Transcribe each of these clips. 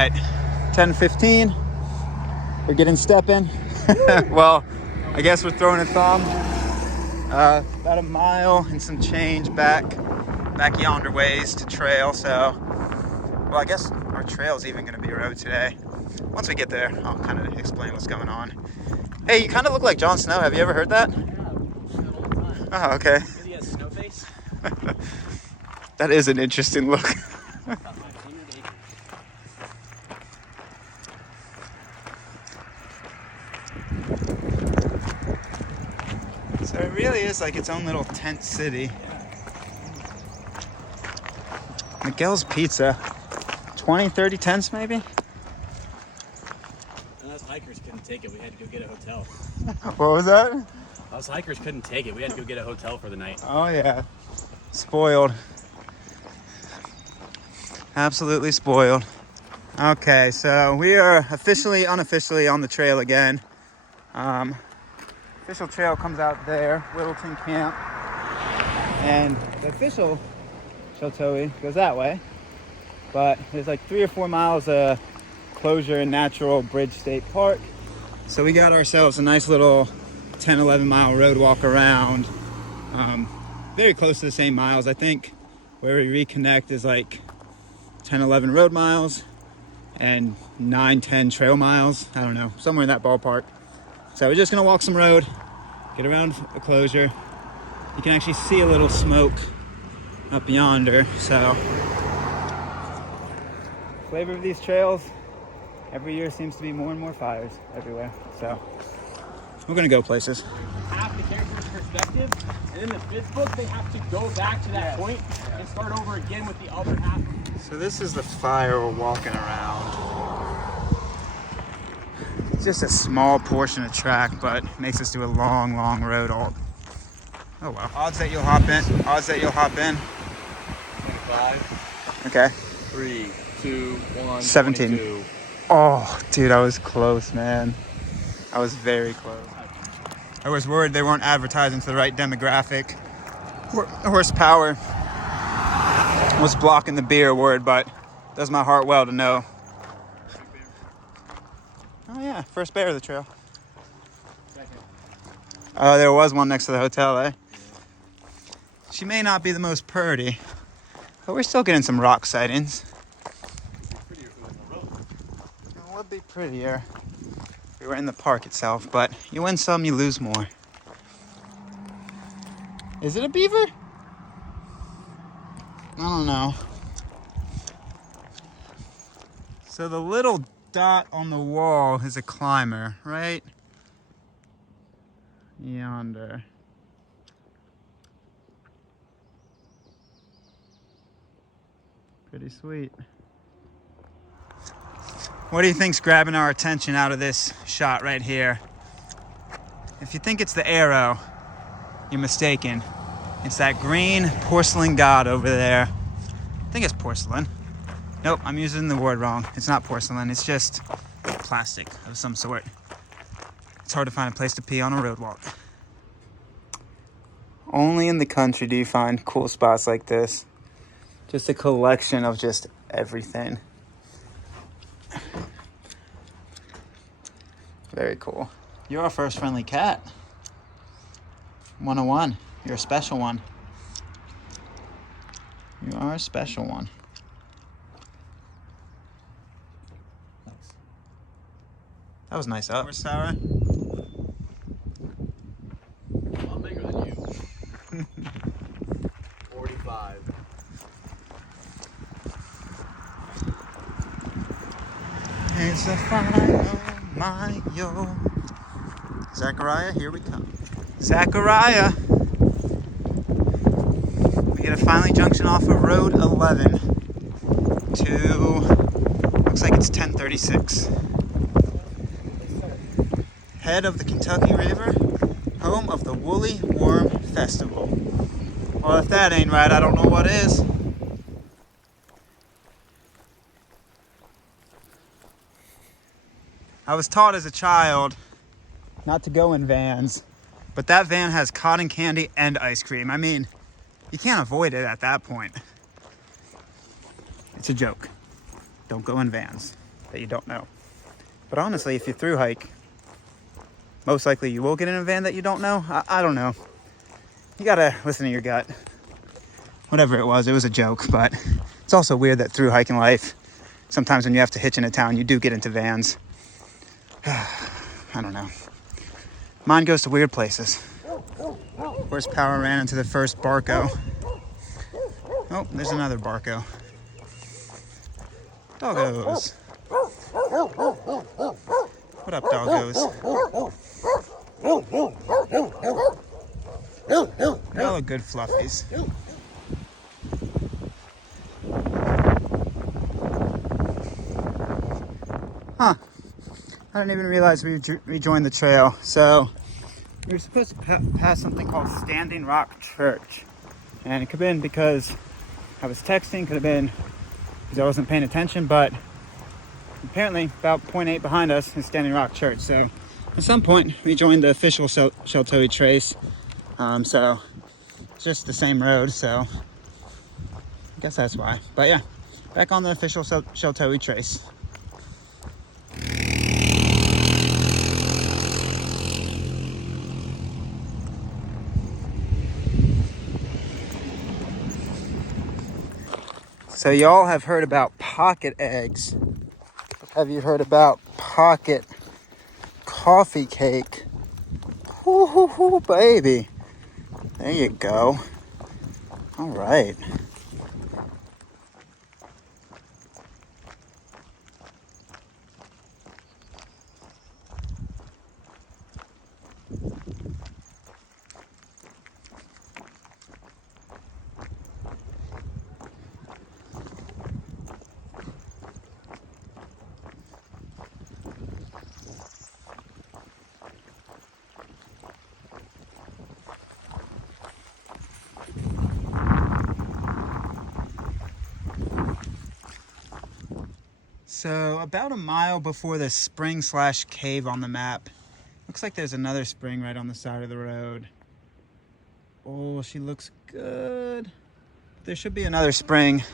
right, 10:15. We're getting stepping. Well, I guess we're throwing a thumb. About a mile and some change back yonder ways to trail. So, well, I guess our trail's even going to be a road today. Once we get there, I'll kind of explain what's going on. Hey, you kind of look like Jon Snow. Have you ever heard that? Oh, okay. Because he has snow face. That is an interesting look. So it really is like its own little tent city. Miguel's Pizza. 20, 30 tents maybe? And us hikers couldn't take it. We had to go get a hotel. What was that? Us hikers couldn't take it. We had to go get a hotel for the night. Oh yeah. Spoiled. Absolutely spoiled. Okay, so we are unofficially on the trail again. Official trail comes out there, Whittleton Camp. And the official Sheltowee goes that way. But there's like 3 or 4 miles of closure in Natural Bridge State Park. So we got ourselves a nice little 10, 11 mile road walk around. Very close to the same miles. I think where we reconnect is like 10, 11 road miles and 9, 10 trail miles. I don't know, somewhere in that ballpark. So we're just gonna walk some road, get around a closure. You can actually see a little smoke up yonder. So flavor of these trails, every year seems to be more and more fires everywhere. So we're gonna go places. Half the character's perspective, and in the 5th book, they have to go back to that point and start over again with the other half. So this is the fire we're walking around. It's just a small portion of track, but makes us do a long, long road. Oh well. Odds that you'll hop in. 25. Okay. 3, 2, 1. 17. 22. Oh, dude, I was close, man. I was very close. I was worried they weren't advertising to the right demographic. Horsepower was blocking the beer word, but it does my heart well to know. Oh yeah, first bear of the trail. Oh, there was one next to the hotel, eh? She may not be the most purty, but we're still getting some rock sightings. It would be prettier if we were in the park itself, but you win some, you lose more. Is it a beaver? I don't know. So the little dot on the wall is a climber, right? Yonder. Pretty sweet. What do you think's grabbing our attention out of this shot right here? If you think it's the arrow, you're mistaken. It's that green porcelain god over there. I think it's porcelain. Nope, I'm using the word wrong. It's not porcelain, it's just plastic of some sort. It's hard to find a place to pee on a road walk. Only in the country do you find cool spots like this. Just a collection of just everything. Very cool. You're our first friendly cat. 101. You're a special one. You are a special one. That was nice up. Horsepower. I'm bigger than you. 45. It's a final mile. Zachariah, here we come. Zachariah. We get a finally junction off of Road 11 to, looks like it's 1036. Head of the Kentucky River, home of the Woolly Worm Festival. Well, if that ain't right, I don't know what is. I was taught as a child not to go in vans, but that van has cotton candy and ice cream. I mean, you can't avoid it at that point. It's a joke. Don't go in vans. that you don't know. But honestly, if you through hike, most likely you will get in a van that you don't know. I don't know. You gotta listen to your gut. Whatever it was a joke, but it's also weird that through hiking life, sometimes when you have to hitch in a town, you do get into vans. I don't know. Mine goes to weird places. Horsepower ran into the first Barco. Oh, there's another Barco. Doggos. What up, doggos? They're all good fluffies. Huh. I didn't even realize we rejoined the trail. So we were supposed to pass something called Standing Rock Church. And it could have been because I was texting, could have been because I wasn't paying attention, but apparently about 0.8 behind us is Standing Rock Church. So at some point we joined the official Sheltowee trace. So it's just the same road, so I guess that's why. But yeah, back on the official Sheltowee trace. So y'all have heard about pocket eggs. Have you heard about pocket coffee cake? Ooh, baby. There you go. All right. So about a mile before the spring/cave on the map, looks like there's another spring right on the side of the road. Oh, she looks good. There should be another spring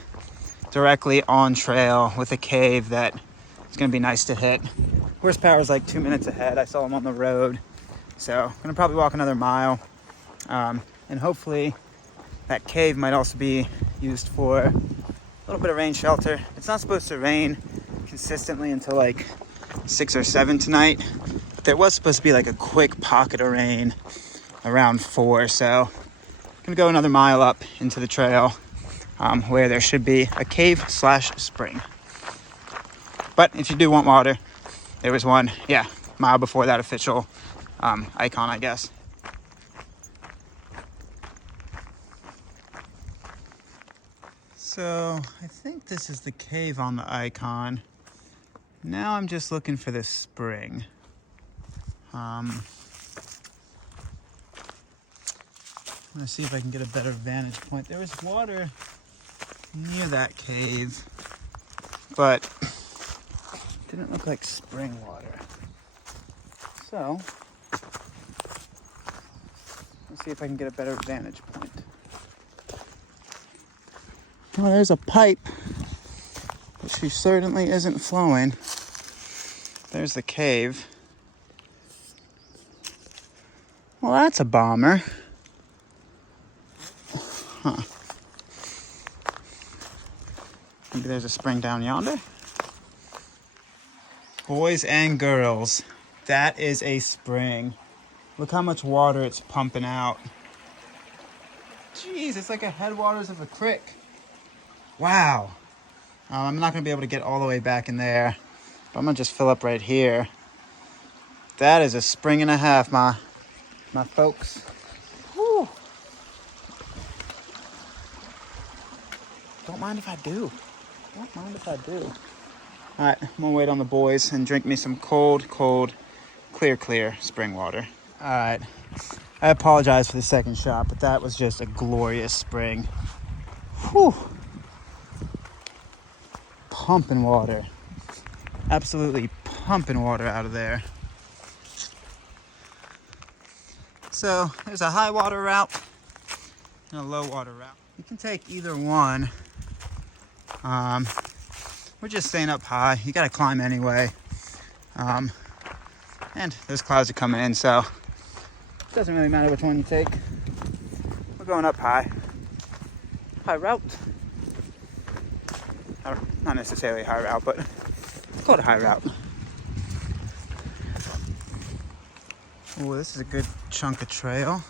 directly on trail with a cave that is going to be nice to hit. Horsepower is like 2 minutes ahead. I saw him on the road. So I'm going to probably walk another mile. And hopefully that cave might also be used for a little bit of rain shelter. It's not supposed to rain consistently until like 6 or 7 tonight. But there was supposed to be like a quick pocket of rain around 4. So I'm gonna go another mile up into the trail where there should be a cave/spring. But if you do want water, there was one, mile before that official icon, I guess. So I think this is the cave on the icon. Now I'm just looking for this spring. I'm gonna see if I can get a better vantage point. There is water near that cave, but it didn't look like spring water. So let's see if I can get a better vantage point. Well, there's a pipe, but she certainly isn't flowing. There's the cave. Well, that's a bomber. Huh. Maybe there's a spring down yonder. Boys and girls, that is a spring. Look how much water it's pumping out. Jeez, it's like a headwaters of a creek. Wow. I'm not going to be able to get all the way back in there, but I'm going to just fill up right here. That is a spring and a half, my folks. Whew. Don't mind if I do. Don't mind if I do. All right, I'm going to wait on the boys and drink me some cold, clear spring water. All right. I apologize for the second shot, but that was just a glorious spring. Whew. Pumping water. Absolutely pumping water out of there. So there's a high water route and a low water route. You can take either one. we're just staying up high. You gotta climb anyway. And those clouds are coming in, so it doesn't really matter which one you take. We're going up high. High route. Not necessarily a high route, but it's called a high route. Oh, this is a good chunk of trail.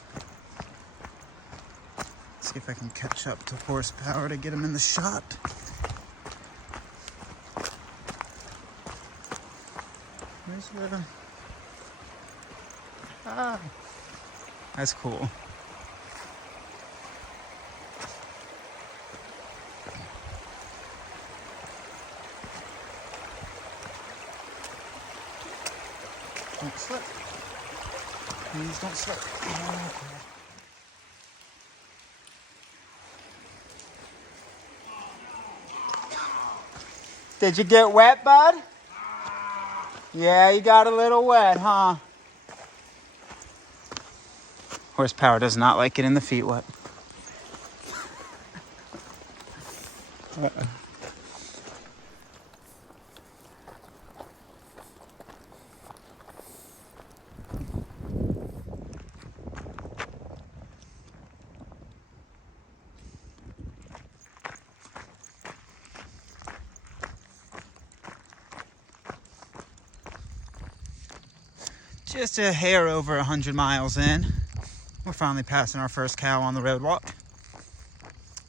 Let's see if I can catch up to horsepower to get him in the shot. Where's the... Ah, that's cool. Don't slip. Please don't slip. Okay. Did you get wet, bud? Yeah, you got a little wet, huh? Horsepower does not like getting the feet wet. Just a hair over 100 miles in. We're finally passing our first cow on the road walk.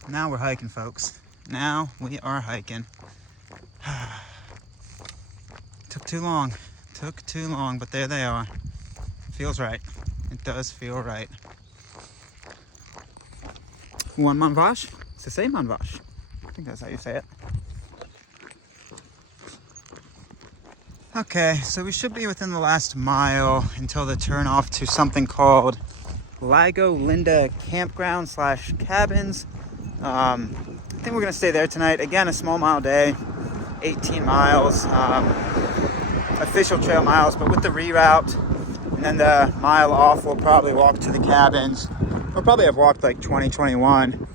Now we're hiking, folks. Now we are hiking. Took too long, but there they are. Feels right. It does feel right. One man vash? It's the same man vash. I think that's how you say it. Okay, so we should be within the last mile until the turn off to something called Lago Linda Campground / cabins. I think we're gonna stay there tonight. Again, a small mile day, 18 miles, official trail miles, but with the reroute and then the mile off, we'll probably walk to the cabins. We'll probably have walked like 20, 21,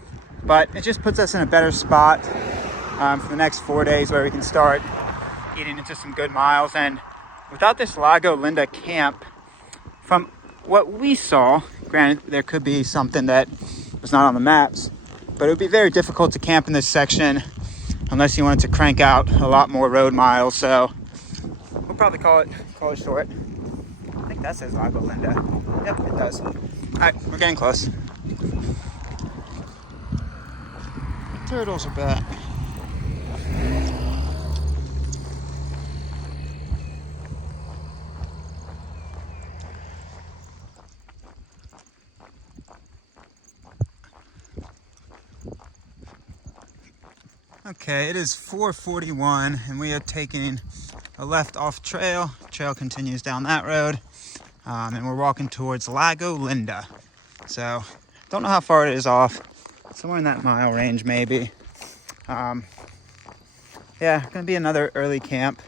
but it just puts us in a better spot for the next 4 days where we can start eating into some good miles. And without this Lago Linda camp, from what we saw, granted there could be something that was not on the maps, but it would be very difficult to camp in this section unless you wanted to crank out a lot more road miles. So we'll probably call it short. I think that says Lago Linda. Yep, it does. All right, we're getting close. Turtles are back. Okay, it is 4:41 and we are taking a left off trail. Trail continues down that road, and we're walking towards Lago Linda. So, don't know how far it is off. Somewhere in that mile range, maybe. Yeah, gonna be another early camp.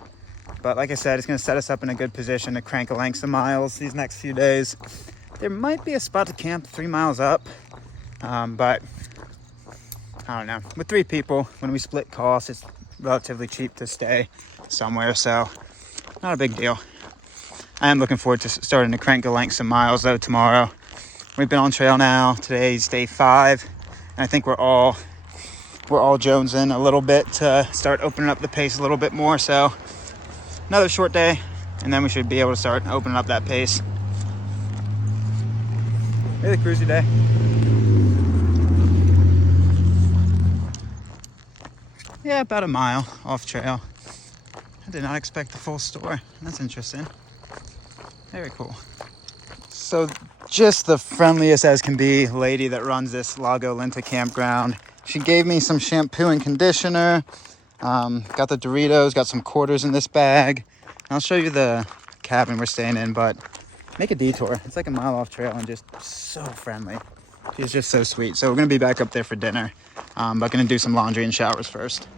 But like I said, it's gonna set us up in a good position to crank a length of miles these next few days. There might be a spot to camp 3 miles up, but I don't know. With 3 people, when we split costs, it's relatively cheap to stay somewhere, so not a big deal. I am looking forward to starting to crank a length of miles though tomorrow. We've been on trail now. Today's day 5, and I think we're all jonesing a little bit to start opening up the pace a little bit more. So another short day, and then we should be able to start opening up that pace. Really cruisy day. Yeah, about a mile off trail. I did not expect the full store. That's interesting. Very cool. So just the friendliest as can be lady that runs this Lago Linda campground. She gave me some shampoo and conditioner. Got the Doritos, got some quarters in this bag. I'll show you the cabin we're staying in, but make a detour. It's like a mile off trail and just so friendly. She's just so sweet. So we're gonna be back up there for dinner, but gonna do some laundry and showers first.